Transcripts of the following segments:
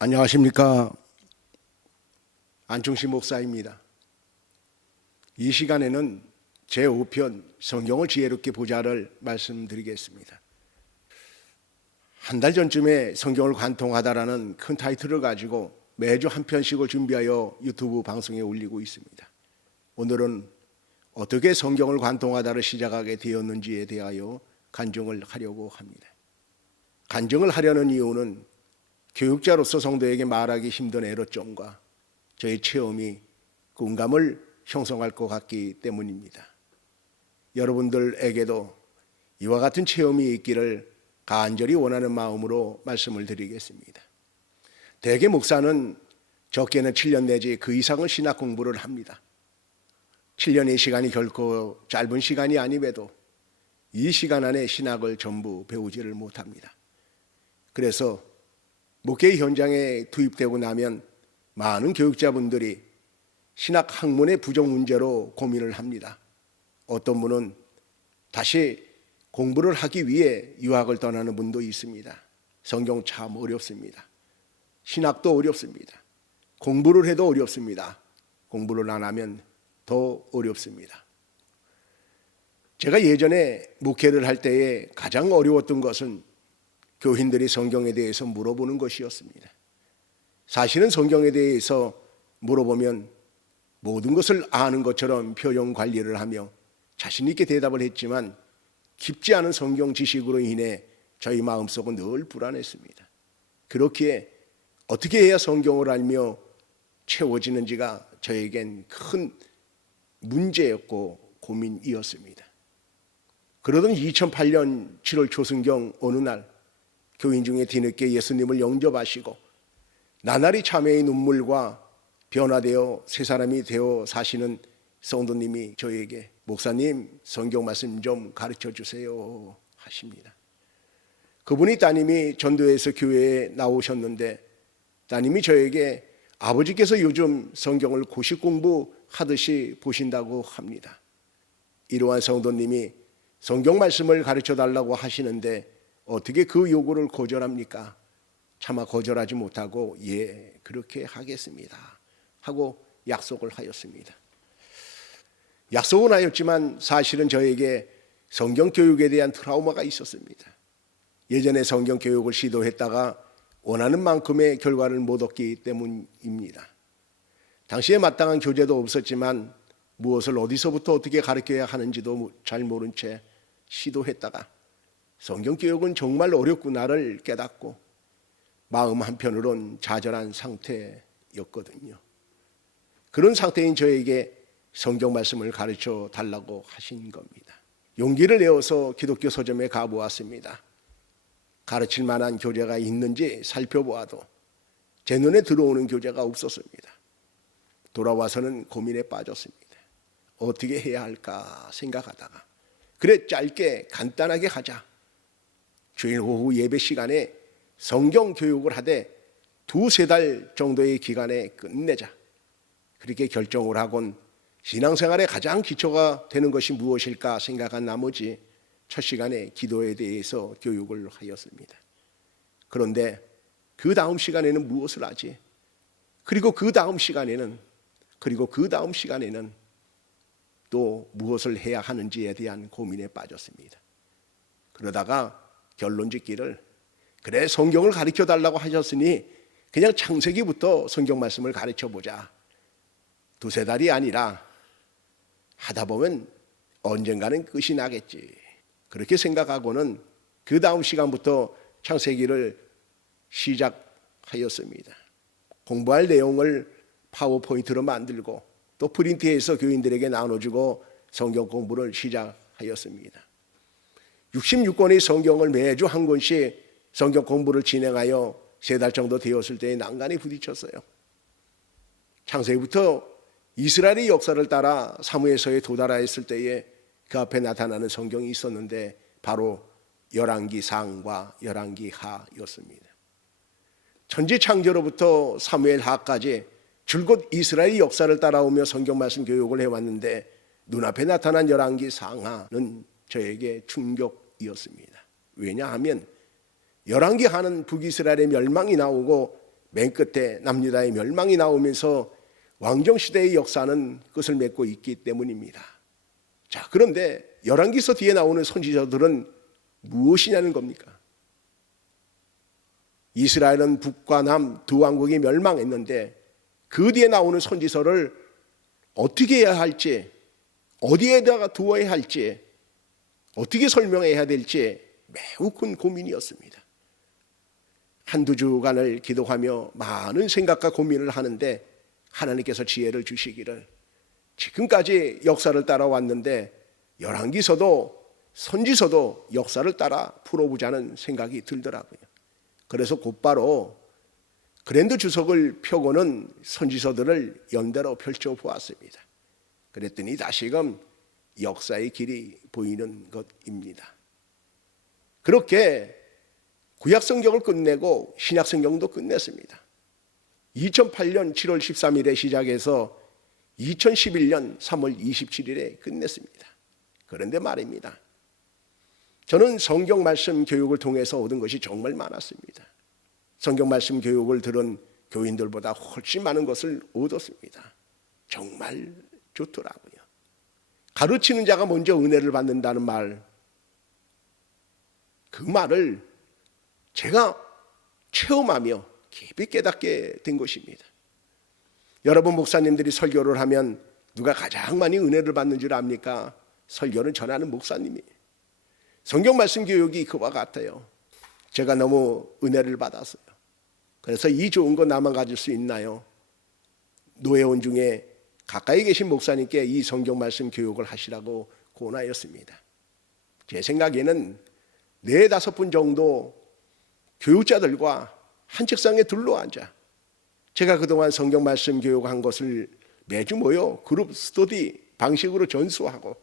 안녕하십니까. 안충식 목사입니다. 이 시간에는 제5편 성경을 지혜롭게 보자를 말씀드리겠습니다. 한 달 전쯤에 성경을 관통하다라는 큰 타이틀을 가지고 매주 한 편씩을 준비하여 유튜브 방송에 올리고 있습니다. 오늘은 어떻게 성경을 관통하다를 시작하게 되었는지에 대하여 간증을 하려고 합니다. 간증을 하려는 이유는 교육자로서 성도에게 말하기 힘든 애로점과 저의 체험이 공감을 형성할 것 같기 때문입니다. 여러분들에게도 이와 같은 체험이 있기를 간절히 원하는 마음으로 말씀을 드리겠습니다. 대개 목사는 적게는 7년 내지 그 이상의 신학 공부를 합니다. 7년의 시간이 결코 짧은 시간이 아님에도 이 시간 안에 신학을 전부 배우지를 못합니다. 그래서 목회 현장에 투입되고 나면 많은 교육자분들이 신학 학문의 부족 문제로 고민을 합니다. 어떤 분은 다시 공부를 하기 위해 유학을 떠나는 분도 있습니다. 성경 참 어렵습니다. 신학도 어렵습니다. 공부를 해도 어렵습니다. 공부를 안 하면 더 어렵습니다. 제가 예전에 목회를 할 때에 가장 어려웠던 것은 교인들이 성경에 대해서 물어보는 것이었습니다. 사실은 성경에 대해서 물어보면 모든 것을 아는 것처럼 표정 관리를 하며 자신 있게 대답을 했지만 깊지 않은 성경 지식으로 인해 저희 마음속은 늘 불안했습니다. 그렇기에 어떻게 해야 성경을 알며 채워지는지가 저에겐 큰 문제였고 고민이었습니다. 그러던 2008년 7월 초승경 어느 날 교인 중에 뒤늦게 예수님을 영접하시고 나날이 참회의 눈물과 변화되어 새 사람이 되어 사시는 성도님이 저에게 목사님 성경 말씀 좀 가르쳐 주세요 하십니다. 그분이 따님이 전도해서 교회에 나오셨는데 따님이 저에게 아버지께서 요즘 성경을 고시 공부하듯이 보신다고 합니다. 이러한 성도님이 성경 말씀을 가르쳐 달라고 하시는데 어떻게 그 요구를 거절합니까? 차마 거절하지 못하고 예, 그렇게 하겠습니다 하고 약속을 하였습니다. 약속은 하였지만 사실은 저에게 성경 교육에 대한 트라우마가 있었습니다. 예전에 성경 교육을 시도했다가 원하는 만큼의 결과를 못 얻기 때문입니다. 당시에 마땅한 교재도 없었지만 무엇을 어디서부터 어떻게 가르쳐야 하는지도 잘 모른 채 시도했다가 성경교육은 정말 어렵구나를 깨닫고 마음 한편으론 좌절한 상태였거든요. 그런 상태인 저에게 성경 말씀을 가르쳐 달라고 하신 겁니다. 용기를 내어서 기독교 서점에 가보았습니다. 가르칠 만한 교재가 있는지 살펴보아도 제 눈에 들어오는 교재가 없었습니다. 돌아와서는 고민에 빠졌습니다. 어떻게 해야 할까 생각하다가 그래 짧게 간단하게 하자. 주일 오후 예배 시간에 성경 교육을 하되 2-3달 정도의 기간에 끝내자. 그렇게 결정을 하곤 신앙생활의 가장 기초가 되는 것이 무엇일까 생각한 나머지 첫 시간에 기도에 대해서 교육을 하였습니다. 그런데 그 다음 시간에는 무엇을 하지? 그리고 그 다음 시간에는 또 무엇을 해야 하는지에 대한 고민에 빠졌습니다. 그러다가 결론 짓기를 그래 성경을 가르쳐 달라고 하셨으니 그냥 창세기부터 성경 말씀을 가르쳐 보자. 2-3달이 아니라 하다 보면 언젠가는 끝이 나겠지. 그렇게 생각하고는 그 다음 시간부터 창세기를 시작하였습니다. 공부할 내용을 파워포인트로 만들고 또 프린트해서 교인들에게 나눠주고 성경 공부를 시작하였습니다. 66권의 성경을 매주 한 권씩 성경 공부를 진행하여 3달 정도 되었을 때에 난간에 부딪혔어요. 창세기부터 이스라엘의 역사를 따라 사무엘서에 도달하였을 때에 그 앞에 나타나는 성경이 있었는데 바로 열왕기상과 열왕기하였습니다. 천지창조로부터 사무엘하까지 줄곧 이스라엘의 역사를 따라오며 성경 말씀 교육을 해왔는데 눈앞에 나타난 열왕기상하는 저에게 충격이었습니다. 왜냐하면 열왕기하는 북이스라엘의 멸망이 나오고 맨 끝에 남유다의 멸망이 나오면서 왕정시대의 역사는 끝을 맺고 있기 때문입니다. 자, 그런데 열왕기서 뒤에 나오는 선지자들은 무엇이냐는 겁니까? 이스라엘은 북과 남 두 왕국이 멸망했는데 그 뒤에 나오는 선지서를 어떻게 해야 할지, 어디에다가 두어야 할지, 어떻게 설명해야 될지 매우 큰 고민이었습니다. 한두 주간을 기도하며 많은 생각과 고민을 하는데 하나님께서 지혜를 주시기를, 지금까지 역사를 따라왔는데 열왕기서도 선지서도 역사를 따라 풀어보자는 생각이 들더라고요. 그래서 곧바로 그랜드 주석을 펴고는 선지서들을 연달아 펼쳐보았습니다. 그랬더니 다시금 역사의 길이 보이는 것입니다. 그렇게 구약성경을 끝내고 신약성경도 끝냈습니다. 2008년 7월 13일에 시작해서 2011년 3월 27일에 끝냈습니다. 그런데 말입니다, 저는 성경 말씀 교육을 통해서 얻은 것이 정말 많았습니다. 성경 말씀 교육을 들은 교인들보다 훨씬 많은 것을 얻었습니다. 정말 좋더라고요. 가르치는 자가 먼저 은혜를 받는다는 말, 그 말을 제가 체험하며 깊이 깨닫게 된 것입니다. 여러분, 목사님들이 설교를 하면 누가 가장 많이 은혜를 받는 줄 압니까? 설교를 전하는 목사님이에요. 성경 말씀 교육이 그와 같아요. 제가 너무 은혜를 받았어요. 그래서 이 좋은 거 나만 가질 수 있나요? 노회원 중에 가까이 계신 목사님께 이 성경 말씀 교육을 하시라고 권하였습니다. 제 생각에는 4-5분 정도 교육자들과 한 책상에 둘러앉아 제가 그동안 성경 말씀 교육한 것을 매주 모여 그룹 스터디 방식으로 전수하고,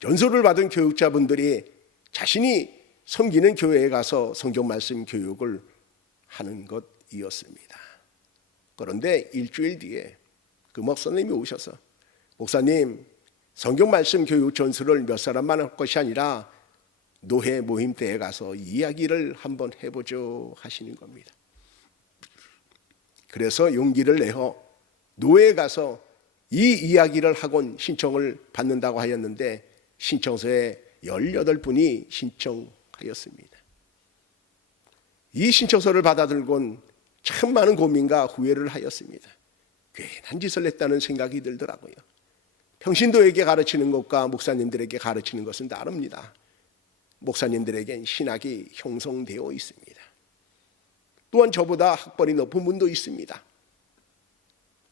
전수를 받은 교육자분들이 자신이 섬기는 교회에 가서 성경 말씀 교육을 하는 것이었습니다. 그런데 일주일 뒤에 그 목사님이 오셔서, 목사님, 성경 말씀 교육 전수를 몇 사람만 할 것이 아니라 노회 모임 때에 가서 이야기를 한번 해보죠 하시는 겁니다. 그래서 용기를 내어 노회에 가서 이 이야기를 하곤 신청을 받는다고 하였는데 신청서에 18분이 신청하였습니다. 이 신청서를 받아들곤 참 많은 고민과 후회를 하였습니다. 괜한 짓을 했다는 생각이 들더라고요. 평신도에게 가르치는 것과 목사님들에게 가르치는 것은 다릅니다. 목사님들에겐 신학이 형성되어 있습니다. 또한 저보다 학벌이 높은 분도 있습니다.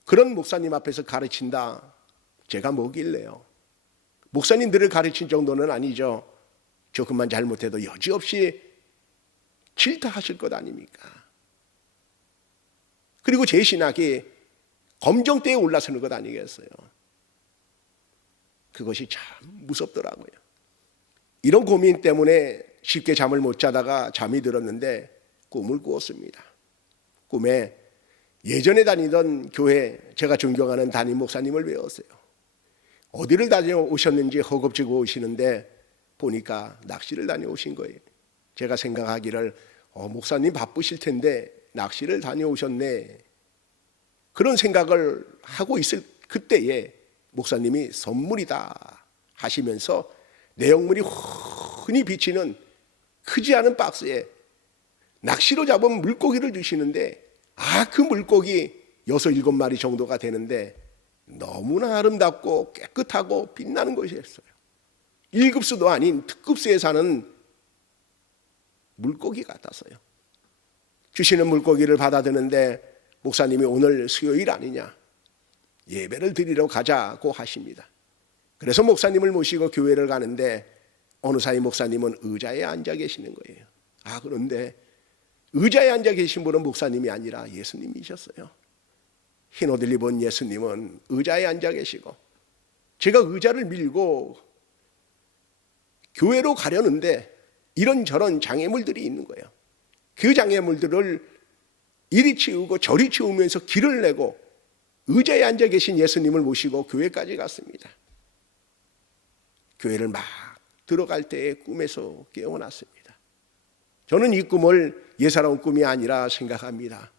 그런 목사님 앞에서 가르친다, 제가 뭐길래요? 목사님들을 가르친 정도는 아니죠. 조금만 잘못해도 여지없이 질타하실 것 아닙니까? 그리고 제 신학이 검정대에 올라서는 것 아니겠어요? 그것이 참 무섭더라고요. 이런 고민 때문에 쉽게 잠을 못 자다가 잠이 들었는데 꿈을 꾸었습니다. 꿈에 예전에 다니던 교회, 제가 존경하는 담임 목사님을 외웠어요. 어디를 다녀오셨는지 허겁지겁 오시는데 보니까 낚시를 다녀오신 거예요. 제가 생각하기를 목사님 바쁘실 텐데 낚시를 다녀오셨네, 그런 생각을 하고 있을 그때에 목사님이 선물이다 하시면서 내용물이 흔히 비치는 크지 않은 박스에 낚시로 잡은 물고기를 주시는데, 그 물고기 6-7마리 정도가 되는데 너무나 아름답고 깨끗하고 빛나는 것이었어요. 1급수도 아닌 특급수에 사는 물고기 같았어요. 주시는 물고기를 받아드는데 목사님이 오늘 수요일 아니냐, 예배를 드리러 가자고 하십니다. 그래서 목사님을 모시고 교회를 가는데 어느 사이 목사님은 의자에 앉아 계시는 거예요. 그런데 의자에 앉아 계신 분은 목사님이 아니라 예수님이셨어요. 흰 옷을 입은 예수님은 의자에 앉아 계시고, 제가 의자를 밀고 교회로 가려는데 이런저런 장애물들이 있는 거예요. 그 장애물들을 이리 치우고 저리 치우면서 길을 내고 의자에 앉아 계신 예수님을 모시고 교회까지 갔습니다. 교회를 막 들어갈 때에 꿈에서 깨어났습니다. 저는 이 꿈을 예사로운 꿈이 아니라 생각합니다.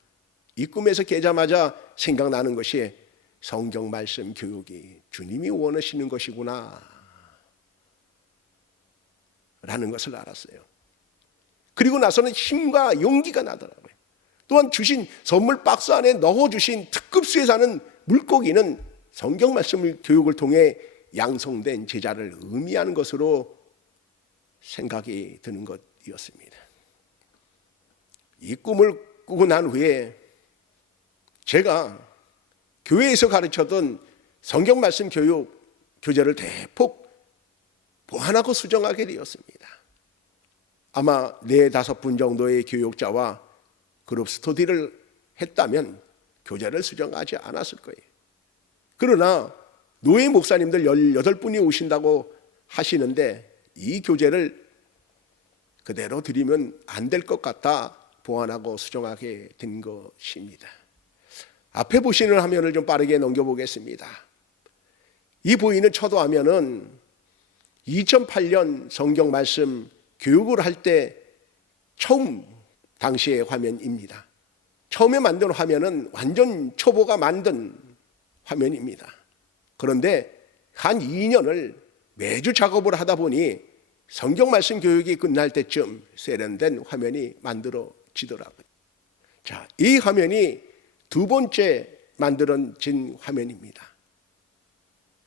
이 꿈에서 깨자마자 생각나는 것이 성경 말씀 교육이 주님이 원하시는 것이구나 라는 것을 알았어요. 그리고 나서는 힘과 용기가 나더라고요. 또한 주신 선물 박스 안에 넣어주신 특급수에 사는 물고기는 성경 말씀 교육을 통해 양성된 제자를 의미하는 것으로 생각이 드는 것이었습니다. 이 꿈을 꾸고 난 후에 제가 교회에서 가르쳤던 성경 말씀 교육 교재를 대폭 보완하고 수정하게 되었습니다. 아마 4-5분 정도의 교육자와 그룹 스터디를 했다면 교재를 수정하지 않았을 거예요. 그러나 노예 목사님들 18분이 오신다고 하시는데 이 교재를 그대로 드리면 안 될 것 같아 보완하고 수정하게 된 것입니다. 앞에 보시는 화면을 좀 빠르게 넘겨보겠습니다. 이 보이는 초도 화면은 2008년 성경 말씀 교육을 할 때 처음 당시의 화면입니다. 처음에 만든 화면은 완전 초보가 만든 화면입니다. 그런데 한 2년을 매주 작업을 하다 보니 성경 말씀 교육이 끝날 때쯤 세련된 화면이 만들어지더라고요. 자, 이 화면이 두 번째 만들어진 화면입니다.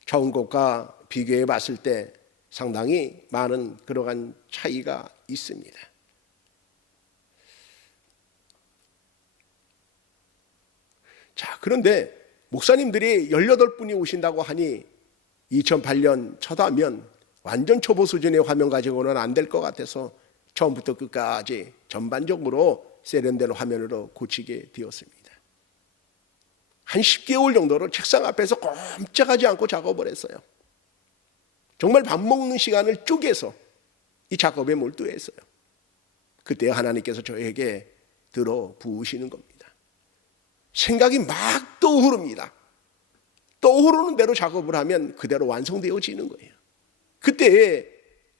처음 것과 비교해 봤을 때 상당히 많은 그러한 차이가 있습니다. 자, 그런데 목사님들이 18분이 오신다고 하니 2008년 첫 화면, 완전 초보 수준의 화면 가지고는 안 될 것 같아서 처음부터 끝까지 전반적으로 세련된 화면으로 고치게 되었습니다. 한 10개월 정도로 책상 앞에서 꼼짝하지 않고 작업을 했어요. 정말 밥 먹는 시간을 쪼개서 이 작업에 몰두했어요. 그때 하나님께서 저에게 들어 부으시는 겁니다. 생각이 막 떠오릅니다. 떠오르는 대로 작업을 하면 그대로 완성되어지는 거예요. 그때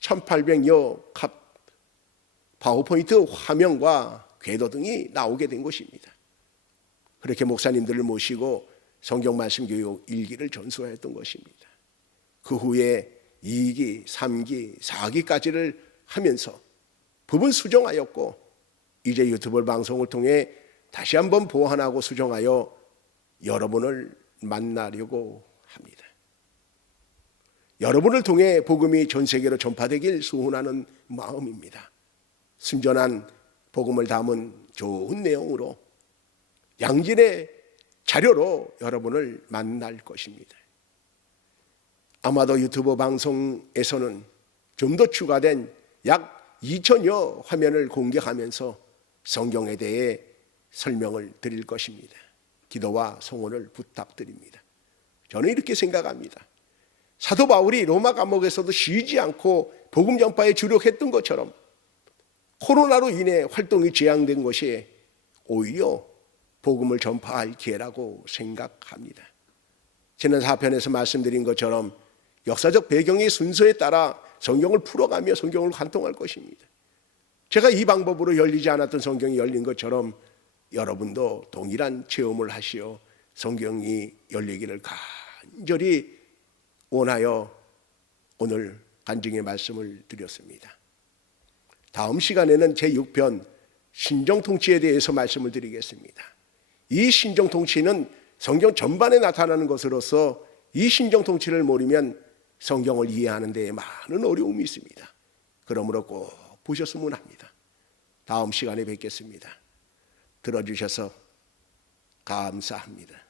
1800여 값 파워포인트 화면과 궤도 등이 나오게 된 것입니다. 그렇게 목사님들을 모시고 성경 말씀 교육 1기를 전수했던 것입니다. 그 후에 2기, 3기, 4기까지를 하면서 부분 수정하였고 이제 유튜브 방송을 통해 다시 한번 보완하고 수정하여 여러분을 만나려고 합니다. 여러분을 통해 복음이 전 세계로 전파되길 소원하는 마음입니다. 순전한 복음을 담은 좋은 내용으로 양질의 자료로 여러분을 만날 것입니다. 아마도 유튜브 방송에서는 좀 더 추가된 약 2000여 화면을 공개하면서 성경에 대해 설명을 드릴 것입니다. 기도와 성원을 부탁드립니다. 저는 이렇게 생각합니다. 사도 바울이 로마 감옥에서도 쉬지 않고 복음 전파에 주력했던 것처럼 코로나로 인해 활동이 제한된 것이 오히려 복음을 전파할 기회라고 생각합니다. 지난 4편에서 말씀드린 것처럼 역사적 배경의 순서에 따라 성경을 풀어가며 성경을 관통할 것입니다. 제가 이 방법으로 열리지 않았던 성경이 열린 것처럼 여러분도 동일한 체험을 하시어 성경이 열리기를 간절히 원하여 오늘 간증의 말씀을 드렸습니다. 다음 시간에는 제6편 신정통치에 대해서 말씀을 드리겠습니다. 이 신정통치는 성경 전반에 나타나는 것으로서 이 신정통치를 모르면 성경을 이해하는 데에 많은 어려움이 있습니다. 그러므로 꼭 보셨으면 합니다. 다음 시간에 뵙겠습니다. 들어주셔서 감사합니다.